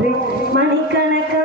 போறேன் மணிக்கணக்கா.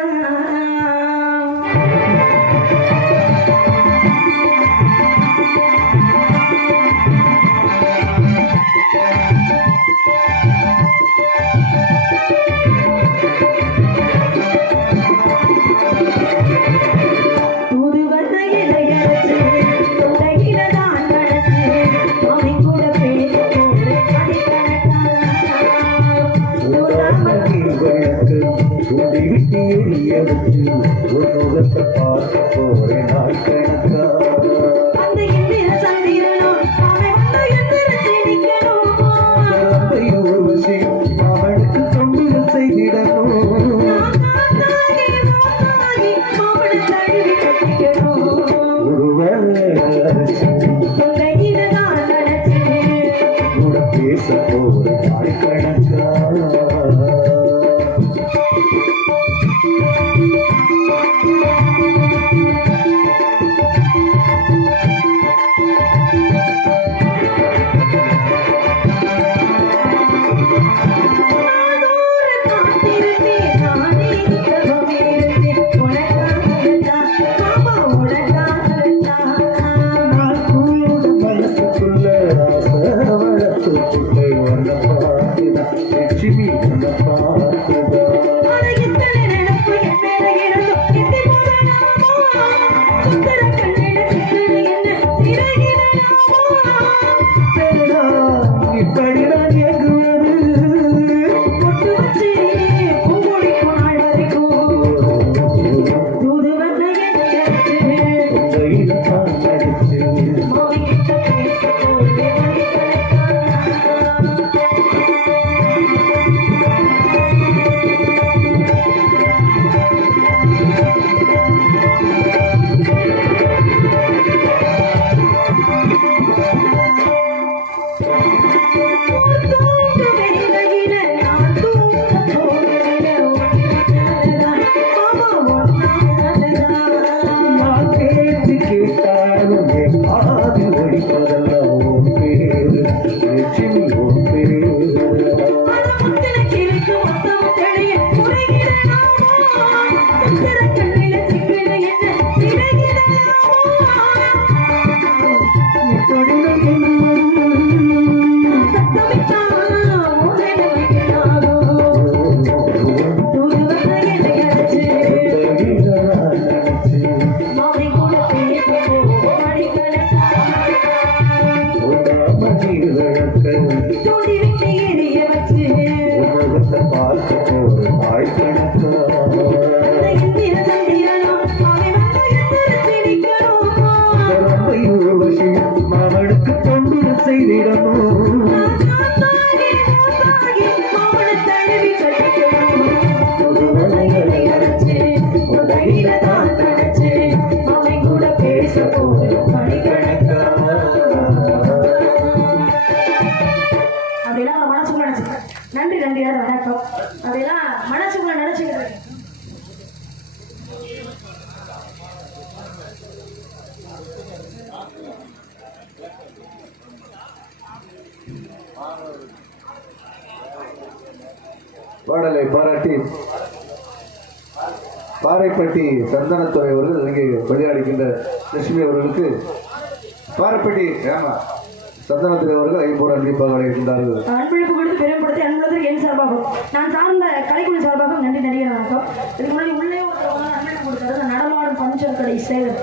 பாடலை பாராட்டி பாறைப்பட்டி சந்தனத்துறை அவர்கள் இங்கே விளையாடுகின்ற லட்சுமி அவர்களுக்கு பாறைப்பட்டி சந்தனத்துறை அவர்கள் ஐம்பது அன்பிப்பாக இருக்கின்றார்கள். அன்பளிப்பு கொடுத்து பெருமைப்படுத்தி அன்புள்ளதற்கு என் சார்பாகும் நான் சார்ந்த கலைக்குழு சார்பாகவும் நன்றி நடிகர் வணக்கம். இதுக்கு முன்னாடி உள்ளே அன்பளிப்பு கொடுத்தாரு நடமாடும் பஞ்சர் கடை சேவர்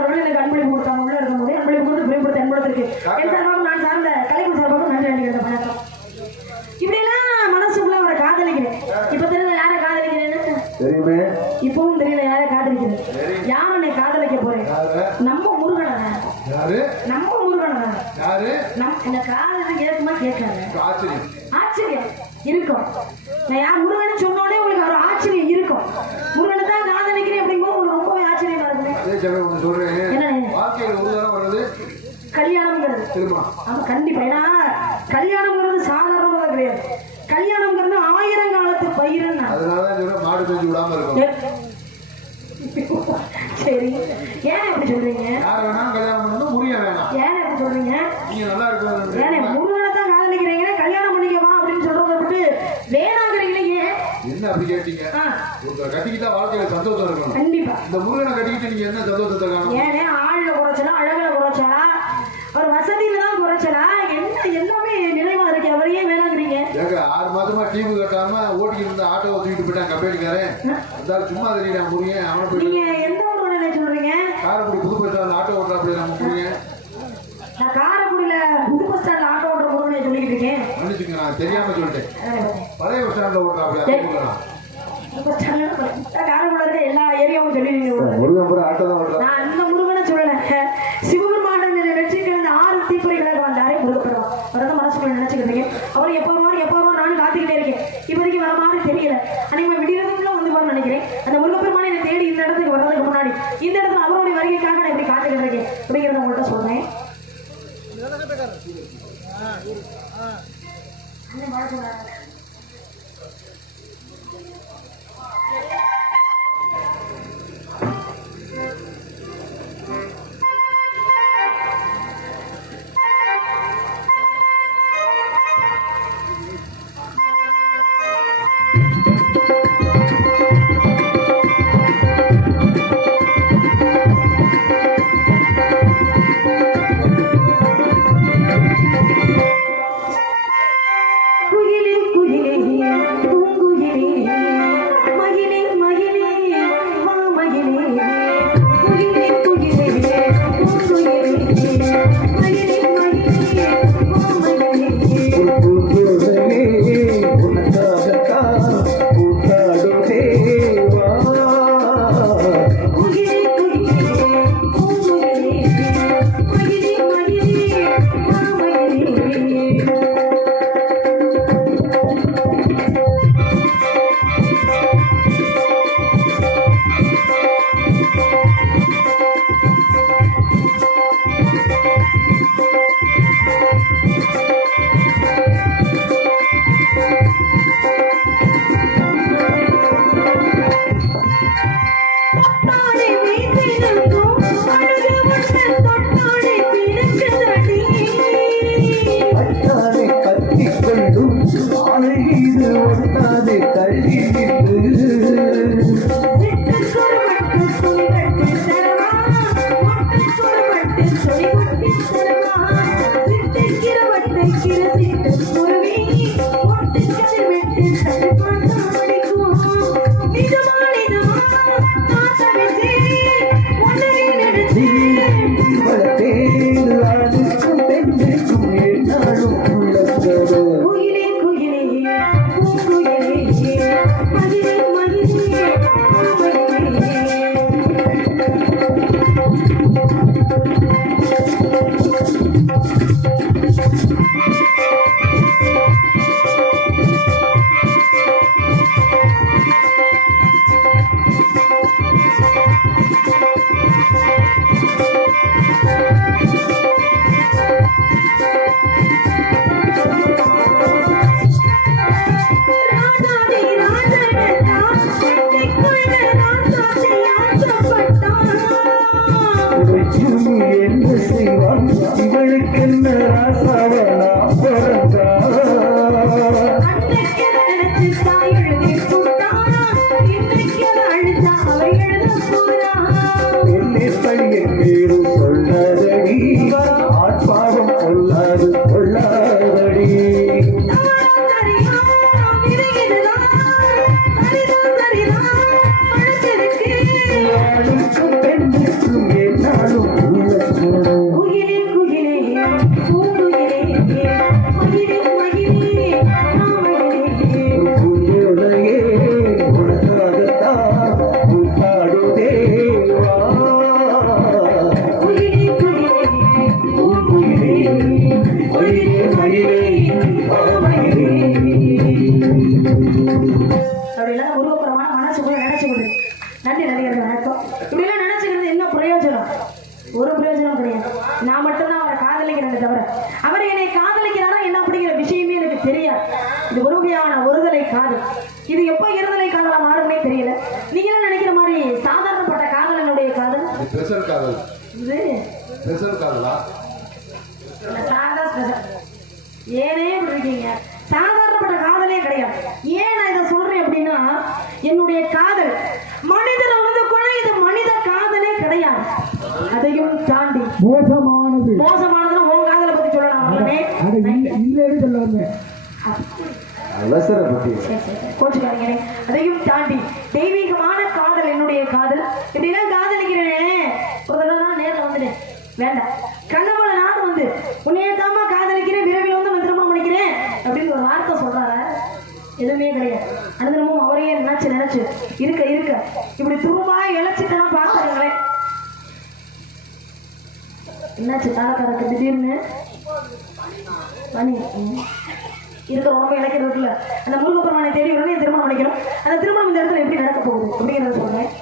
அவர்கள் எனக்கு அன்பளிப்பு கொடுத்தாங்க. உள்ள இருக்கும் போது அன்பளிப்பு கொடுத்து பெருமைப்படுத்தி அன்புள்ளதற்கு என் சார்பாகவும் நான் சார்ந்த கலைக்குழு சார்பாகவும் நன்றி நடிகர் வணக்கம். இப்படிலாம் மனசுக்குள்ள அவரை காதலிக்கிறேன். இப்ப தெரியல யாரை காதலிக்கிறேன்னு தெரியுமே. இப்பவும் தெரியல யாரை காதலிக்கிறேன். யார் என்னை காதலிக்க போறேன்? நம்ம முருகனை. நம்ம முருகனை. இந்த காதல் கேட்குமா கேட்காது ஆச்சரியம் இருக்கும். நான் யார் முருகனை சொன்னோடனே உங்களுக்கு ஒரு ஆச்சரியம் இருக்கும். முருகனை தான் காதலிக்கிறேன் அப்படிங்கும்போது உங்களுக்கு ரொம்பவே ஆச்சரியமா இருக்குமே. கல்யாணம்ங்கிறது ஆமா கண்டிப்பா. ஏன்னா கல்யாணம்ங்கிறது சாதாரணமாக கிடையாது. கல்யாணம்ங்கிறது 1000 காலத்து பயிர்னா சரி. ஏன் எப்படி சொல்றீங்க? ஏன் எப்படி சொல்றீங்க? ஏன் முருகனை தான் காதலிக்கிறீங்க கல்யாணம் பண்ணிக்கவா அப்படின்னு சொல்றத விட்டு வேணாங்கிறீங்களே. ஏன் என்ன அப்படி கேட்டீங்க? கட்டிக்கிட்டா வாழ்க்கையில சந்தோஷம் இருக்கணும். கண்டிப்பா. இந்த முருகனை கட்டிக்கிட்டு நீங்க என்ன சந்தோஷத்தை காணும்? ஏனே ஆள்ல குறைச்சலா, அழகுல குறைச்சலா, ஒரு வசதியில தான் குறைச்சலா, என்ன எல்லாமே நிறைவா இருக்கு. அவரையே வேணாங்கிறீங்க? ஏங்க 6 மாதமா டிவி கட்டாம ஓட்டிக்கிட்டு இருந்த ஆட்டோவை தூக்கிட்டு போயிட்டான் கம்பெனிக்காரன். அதாவது சும்மா தெரியல முருகன் அவனை போய். நீங்க எந்த ஊர்ல சொல்றீங்க? காரைக்குடி புது பஸ் ஸ்டாண்ட் ஆட்டோ ஓட்டுறா அப்படி நம்ம முருகன். நான் காரைக்குடியில புது பஸ் ஸ்டாண்ட்ல ஆட்டோ ஓட்டுற முருகனை சொல்லிக்கிட்டு இருக்கேன். மன்னிச்சுங்க, நான் தெரியாம சொல்லிட்டேன். பழைய பஸ் ஸ்டாண்ட்ல ஓட்டுறா அப்படி காரைக்குடியில இருக்க எல்லா ஏரியாவும் சொல்லிடுங்க. முருகன் ஆட்டோ தான் ஓட்டுறா. நான் அந்த முருகனை சொல்லல. சிவபெருமானன் வெற்றிக்கு 6 தீப்பொறிகளாக வந்தாரே முருகப்பெருமான். அவரதான் மனசுக்குள்ள நினைச்சுக்கிறீங்க. அவர் எப்போ வருவார் நானும் காத்துக்கிட்டே இருக்கேன். இப்போதைக்கு வர மாதிரி தெரியல. அன்னைக்கு விடியறதுக்குள்ள வந்து பாரு நினைக்கிறேன். அந்த முருகப்பெருமானை என்னை தேடி இந்த இடத்துக்கு வர்றதுக்கு முன்னாடி இந்த இடத்துல அவருடைய வருகைக்காக நான் இப்படி காத்துக்கிட்டு இருக்கேன் அப்படிங்கிறத உங்கள்கிட்ட சொல்றேன். ஒரு பிரயோஜனம் கிடையாது. நான் மட்டும்தான் அவரை காதலிக்கிறேன் தவிர அவர் என்னை காதலிக்கிறாரா என்ன அப்படிங்கிற விஷயமே எனக்கு தெரியாது. இது ஒரு வகையான ஒருதலை காதல். இது எப்போ இருதலை காதலா மாறும்னே தெரியல. நீங்க என்ன நினைக்கிற மாதிரி சாதாரணப்பட்ட காதல் என்னுடைய காதல் ஸ்பெஷல் காதல். இது ஸ்பெஷல் காதலா? சாதா ஸ்பெஷல். ஏனே இப்படி இருக்கீங்க? சாதாரணப்பட்ட காதலே கிடையாது. ஏன் நான் இதை சொல்றேன் அப்படின்னா என்னுடைய காதல் மனிதனை வந்து கூட இது மனித காதலே கிடையாது. அதையும் தாண்டி மோசமானதுன்னா உன் காதலை பத்தி சொல்லலாம். அதையும் தாண்டி தெய்வீகமான காதல் என்னுடைய காதல். இப்படிலாம் காதலிக்கிறேன் ஒரு தடவை தான் நேரில் வந்துட்டேன். வேண்டாம் கண்ணமலை நானும் வந்து உன்னையே தாமா காதலிக்கிறேன், விரைவில் வந்து நான் திருமணம் பண்ணிக்கிறேன் அப்படின்னு ஒரு வார்த்தை சொல்றாரு. எதுவுமே கிடையாது. அனுதினமும் அவரையே நினைச்சு இருக்க இப்படி துரும்பா இழைச்சிட்டெல்லாம் பார்த்துருங்களேன். என்னாச்சு தாளக்காரருக்கு திடீர்னு பனி இருக்கிற உடம்பு இழைக்கிறதுல அந்த முருகப்பெருமானை தேடி உடனே திருமணம் பண்ணிக்கணும். அந்த திருமணம் இந்த இடத்துல எப்படி நடக்க போகுது அப்படிங்கிறத சொல்றேன்.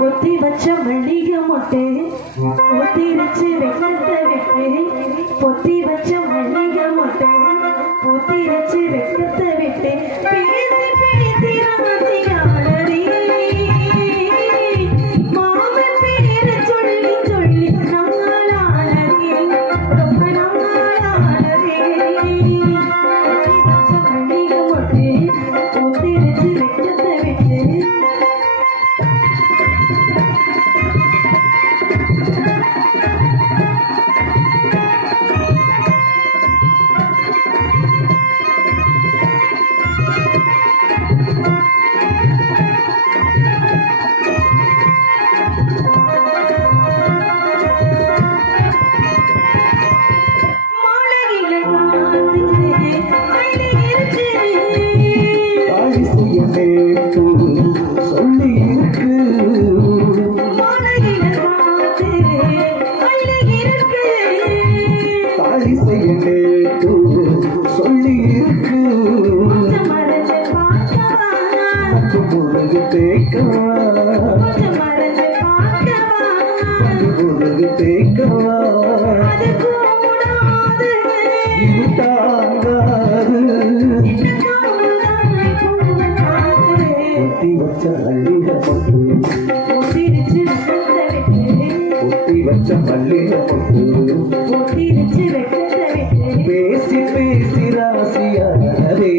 பொத்தி வச்ச மல்லிகை மொட்டு பொத்திரிச்சு வெக்கத்தை விட்டு, பொத்தி வச்ச மல்லிகை மொட்டு பொத்திரிச்சு வெக்கத்தை விட்டு, பேசி பேசி ராசியாளரே மாமன் பேரை சொல்லி சொல்லி நாளானதே ரொம்ப நாளானதே. பொத்தி வச்ச மல்லிகை மொட்டு பொத்திரிச்சு வெக்கத்தை விட்டு, பேசி பேசி ராசியானதே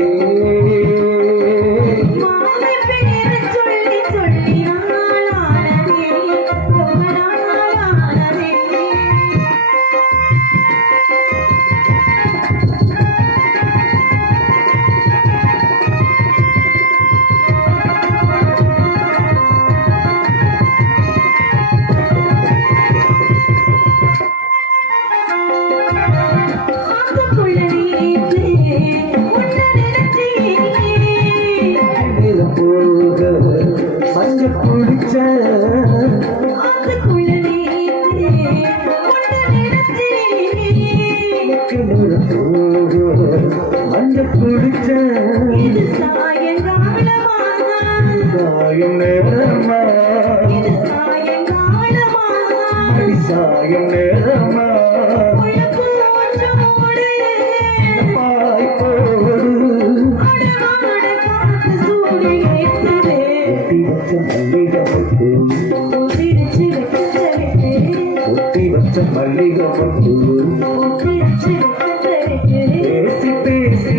பேசி பேசி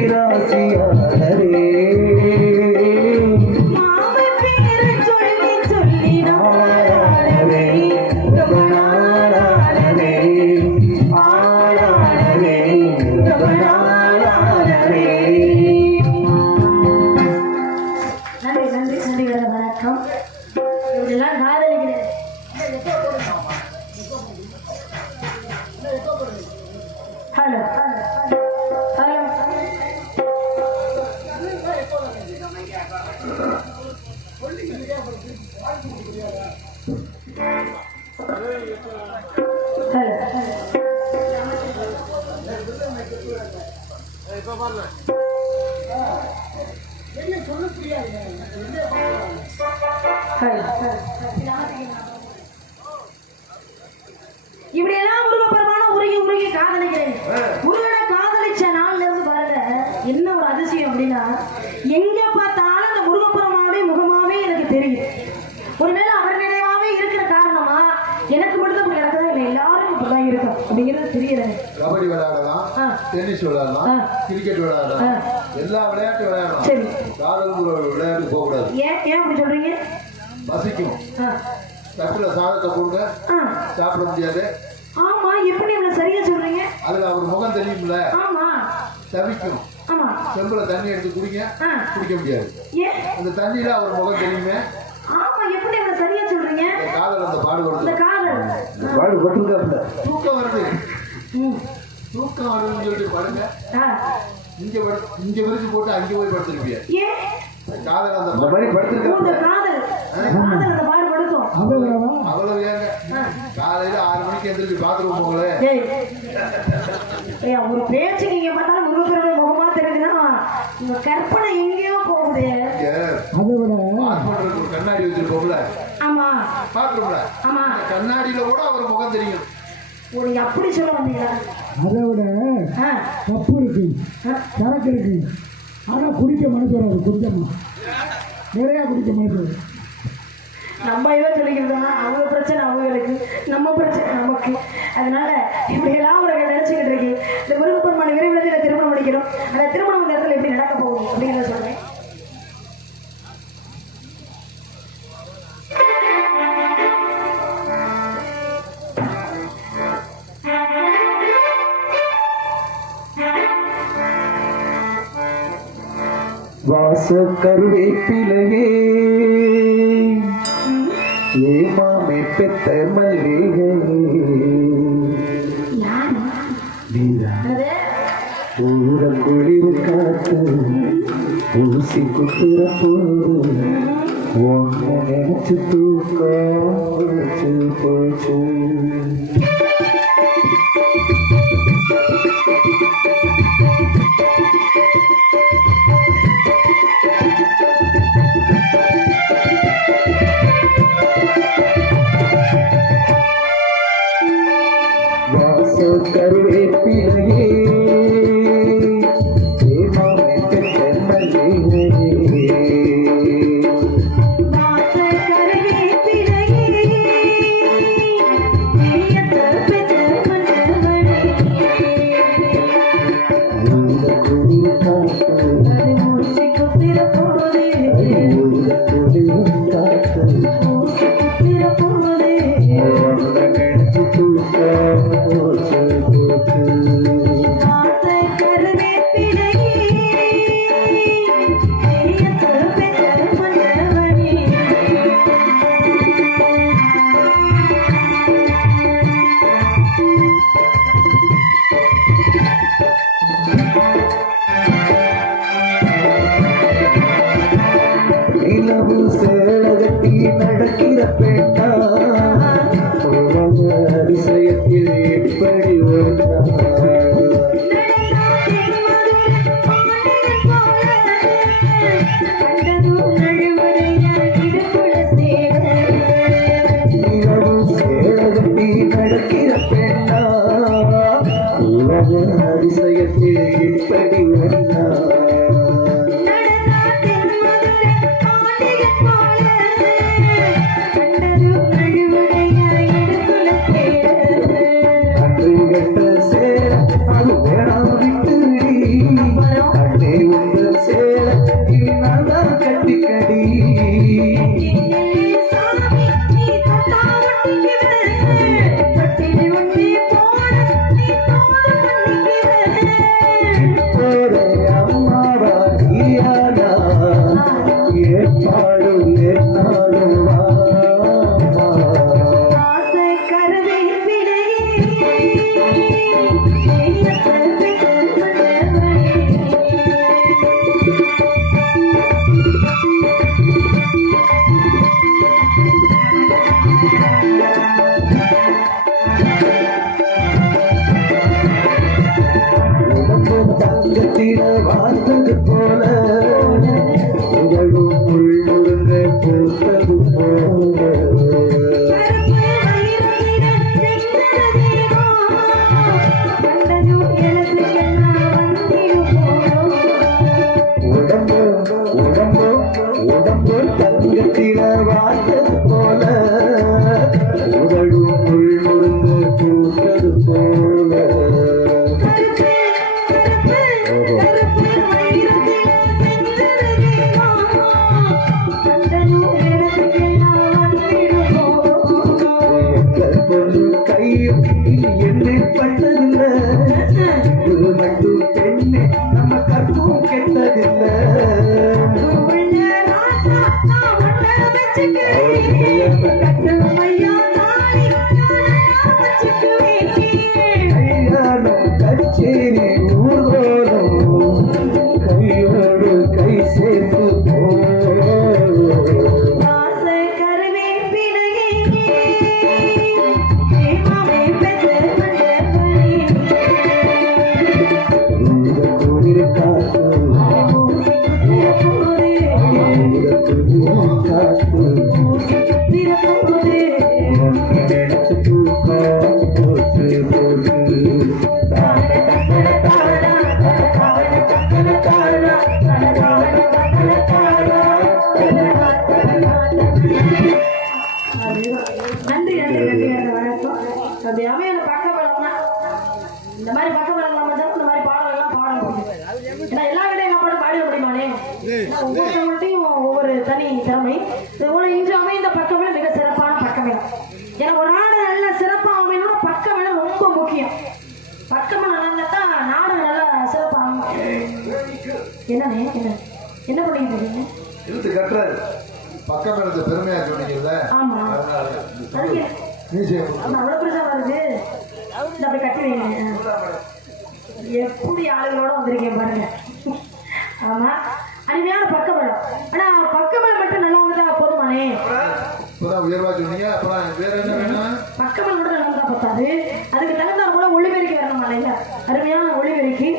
ராசியானதே இப்படியெல்லாம் முருகப்பெருமான உருகி உருகி காதலிக்கிறேன். முருகனை காதலிச்ச நாள்ல இருந்து பாருங்க என்ன ஒரு அதிசயம் அப்படின்னா, எங்க பார்த்தாலும் அந்த முருகப்பெருமானுடைய முகமாவே எனக்கு தெரியும். ஒருவேளை அவர் நினைவாவே இருக்கிற காரணமா எனக்கு மட்டும் அப்படி கிடக்குது இப்படிதான் இருக்கும் அப்படிங்கிறது தெரியல. கபடி விளையாடலாம், டென்னிஸ் விளையாடலாம், கிரிக்கெட் விளையாடலாம், எல்லா விளையாட்டு விளையாடலாம். சரி, காதல் விளையாட்டு போக கூடாது. ஏன் அப்படி சொல்றீங்க? பசிக்கும், தட்டுல சாதத்தை போடுங்க, சாப்பிட முடியாது. ஆமா, எப்படி இவ்வளவு சரியா சொல்றீங்க? அதுல அவர் முகம் தெரியும்ல. ஆமா, தவிக்கும். ஆமா, செம்புல தண்ணி எடுத்து குடிங்க, குடிக்க முடியாது. அந்த தண்ணியில அவர் முகம் தெரியுமே. ஆமா, எப்படி இவ்வளவு சரியா சொல்றீங்க? காதல் அந்த பாடுபடுது. அந்த காதல் பாடுபட்டு தூக்கம் வருது, தூக்கம் வருதுன்னு சொல்லிட்டு பாருங்க. இங்க விரிச்சு போட்டு அங்கே போய் படுத்துருப்பிய. காதல் அந்த மாதிரி படுத்துருக்க. காதல் அந்த பாடுபடுத்தும். அவ்வளவு ஏங்க காலையில 6 மணிக்கு எந்திரிச்சு பாத்ரூம் போகல. ஒரு பேச்சு நீங்க பார்த்தாலும் முருகருடைய முகமா தெரியுதுன்னா உங்க கற்பனை எங்கேயோ போகுது. அதை விட ஒரு கண்ணாடி வச்சிருப்போம்ல. ஆமா, பாத்ரூம்ல. ஆமா, கண்ணாடியில கூட அவர் முகம் தெரியும். ஒரு அப்படி சொல்ல வந்தீங்களா? அதை விட தப்பு இருக்கு, சரக்கு இருக்கு, ஆனா குடிக்க மனசு வராது. குடிக்கமா நிறைய குடிக்க மனசு வரும். நம்ம இதை சொல்லிக்கிறதா அவங்க பிரச்சனை அவங்களுக்கு, நம்ம பிரச்சனை நமக்கு. அதனால இப்படி எல்லாம் அவர்கள் நினைச்சுக்கிட்டு இருக்கு. இந்த முருகப்பெருமான விரைவில் இதை திருமணம் முடிக்கிறோம். அந்த திருமணம் இந்த இடத்துல எப்படி நடக்க போகுது அப்படிங்கிறத சொல்றேன். வாச கருவேப்பிலையே ஏமாமே பெத்த மல்லிகை ஊர குளிர் காத்து ஊசி குத்துற போது ஒன்று நினைச்சு தூக்கம் போச்சு போச்சு. கருவேப்பிலையே ஏமாமே பெற்ற மல்லிகையே நிலவு சேலகட்டி நடக்கிற பேட்டா அதிசயத்தில் எப்படி நிலவு சேலகட்டி நடக்கிற பேட்டா அதிசயத்தில் எப்படி வேண்டா தங்கத்தில வாழ்ந்தது போல உங்களும் உள்முருங்க பூத்தது போல உடம்பு உடம்பு உடம்பு தங்கத்தில வாழ்ந்தது போல உங்களும் உள்முருங்க பூத்தது நீயும் இது என்னை பட்டதில்லை இது மட்டும் பெண்ணே நம்ம கற்பும் கெட்டதில்லை கச்சேரி ஊர்வலம் கையோடு கை சேர்த்து நன்றி நன்றி நன்றி வணக்கம். அப்படி அமையான பக்கபலம்னா இந்த மாதிரி பக்கபலம் மட்டும் இந்த மாதிரி பாடல் எல்லாம் பாட முடியும். ஏன்னா எல்லா விட எல்லா பாடம் பாடிட முடியுமானே? ஒவ்வொருத்தவங்கள்ட்டையும் ஒவ்வொரு தனி திறமை. இதுபோல இன்று அமைந்த பக்கபலம் மிக சிறப்பான பக்கபலம். ஏன்னா ஒரு நாடு நல்ல சிறப்பாக அமையணும்னா பக்கபலம் ரொம்ப முக்கியம். பக்கபலம் நல்லா தான் நாடு நல்லா சிறப்பாக. என்னண்ணே என்ன பண்ணிட்டு இருக்கீங்க? இழுத்து கட்டுறாரு பக்கம் எடுத்து பெருமையா சொன்னீங்கல்ல. ஆமா அதுக்கு அவ்வளவு பெருசா வருது. இந்த அப்படி கட்டி வைங்க. எப்படி ஆளுகளோட வந்திருக்கேன் பாருங்க. ஆமா அருமையான பக்கபலம். ஆனா பக்கபலம் மட்டும் நல்லா இருந்தா போதுமானே? இப்பதான் உயர்வா சொன்னீங்க. அப்புறம் வேற என்ன வேணும்? பக்கபலம் மட்டும் நல்லா இருந்தா பத்தாது. அதுக்கு தகுந்த கூட ஒளிபெருக்கி வரணும் இல்லையா? அருமையான ஒளிபெருக்கி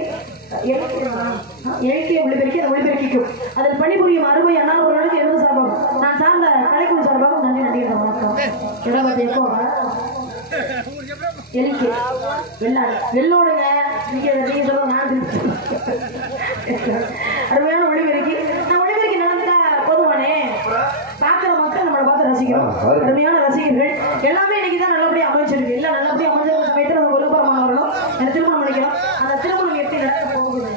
எழுக்கிய ஒளிபெருக்கி அந்த ஒளிபெருக்கிக்கும் அதில் பணிபுரியும் அருமை அண்ணாவர்களுக்கு எனது சார்பாகும் நான் சார்ந்த கலைக்குழு சார்பாகவும் நன்றி நடிகர் வணக்கம். இடபத்தி எப்போ எலிக்கு வெள்ளாடு வெள்ளோடுங்க நீங்க சொல்ல நான் அருமையான ஒளிபெருக்கி. நான் ஒளிபெருக்கி நடந்தா பொதுவானே பார்க்குற மக்கள் நம்மளை பார்த்து ரசிக்கிறோம். அருமையான ரசிகர்கள் எல்லாமே இன்னைக்கு தான் நல்லபடியாக அமைச்சிருக்கு. இல்லை நல்லபடியாக அமைச்ச சமயத்தில் அந்த ஒருபுறமானவர்களும் எனக்கு திருமணம் பண்ணிக்கிறோம். அந்த திருமணம் எப்படி நடக்க போகுது?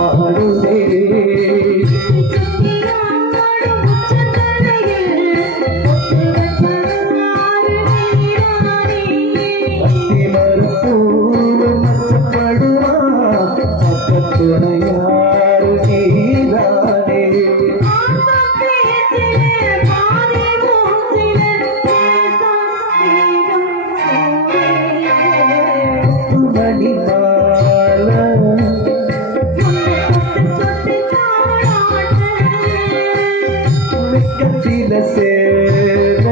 ஆடுவே அத்தி மறுப்பூர் மச்சப்படுவா துணையாறு நீதானே மணி மாலை வெக்கத்தில சேர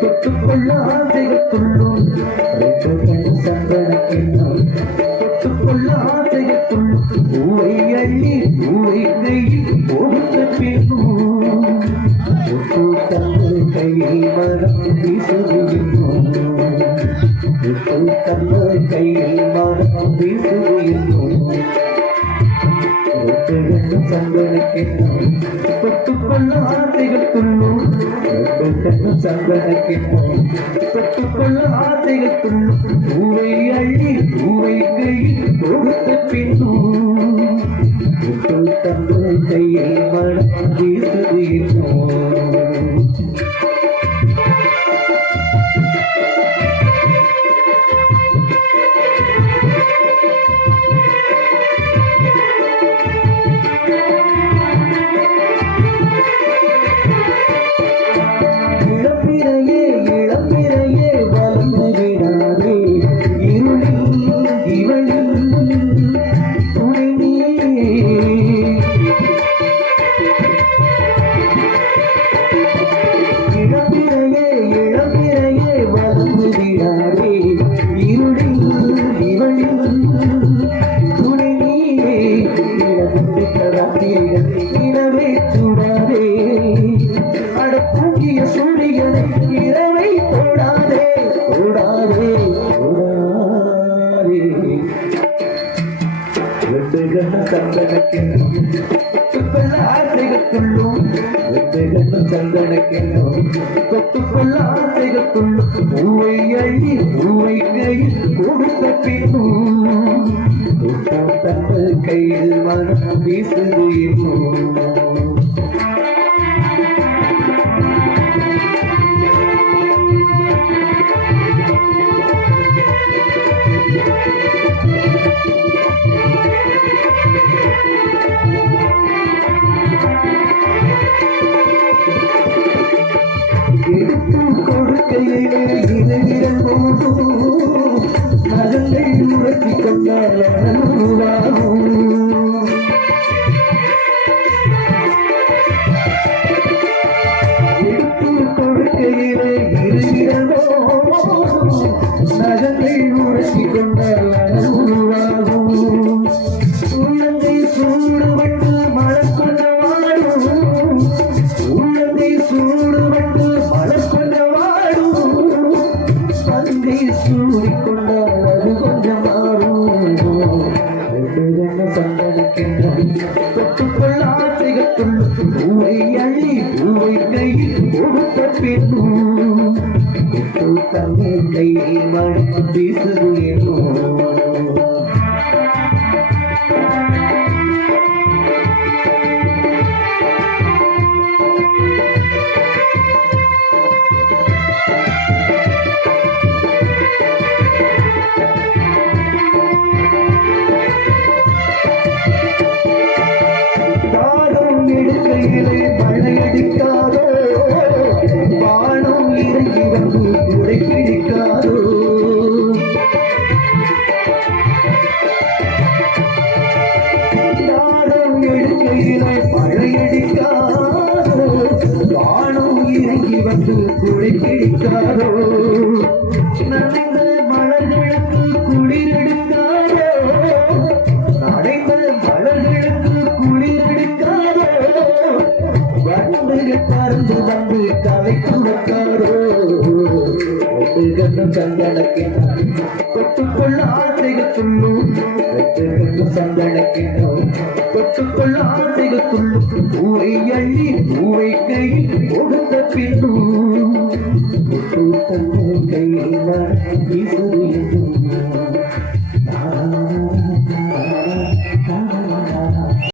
தொட்டுக்கொள்ள ஆசையத்துள்ளும் சந்தனக்கிண்ணம் தொட்டுக்கொள்ள ஆசையத்துள்ளும் பூவை அள்ளி பூவை கையில் போட்ட பின்னும் தமிழ் கையில் மரம் வீசுகின்றோம் தமிழ் கையில் மரம் வீசுகின்றோம் சந்தனக்கிண்ணம் தொட்டுக்கொள்ள ஆசைகளுக்குள்ளும் சந்தனக்கிண்ணம் தொட்டுக்கொள்ள ஆசைகளுக்குள்ளும் பூவை அள்ளி பூவை கையில் கொடுத்த பின்னும் தமிழ் கையில் மனம் வீசுகின்றோம் பூவை அள்ளி பூவை கையில் கொடுத்த பின்னும் தமிழ் கையில் மனம் வீசுகின்றோம் நகங்களை உறத்தி கொண்டால் கொடுக்கையிலே இருகிறதோ நகங்களை உறத்தி கொண்டால் உள்ளங்கை சூடுபட்டு மலர் கொண்ட வாழும் உள்ளங்கை சூடுபட்டு மலர் கொண்ட வாழும் பங்கை சூடிக்கொண்ட பின்னும் தண்ணீர் கையை மழை வீசுது என்னும் எடுக்கையிலே மழையடிக்காதோ வானம் இறங்கி வந்து குடை பிடிக்காதோ தாரம் எடுக்கையிலே மழையடிக்காதோ வானம் இறங்கி வந்து குடை பிடிக்காதோ நனைந்த மலர்களுக்கு குளிரெடுக்காதோ நனைந்த மலர்களுக்கு குளிரெடுக்காதோ வந்து பறந்து வந்து கலை கொடுக்காரோ சந்தனக்கிண்ணம் தொட்டுக்கொள்ள ஆசைகத்துள்ளும் சந்தனக்கிண்ணம் தொட்டுக்கொள்ள ஆசைகத்துள்ளும் பூவை அள்ளி பூவை கையில் கொடுத்த பின்னும்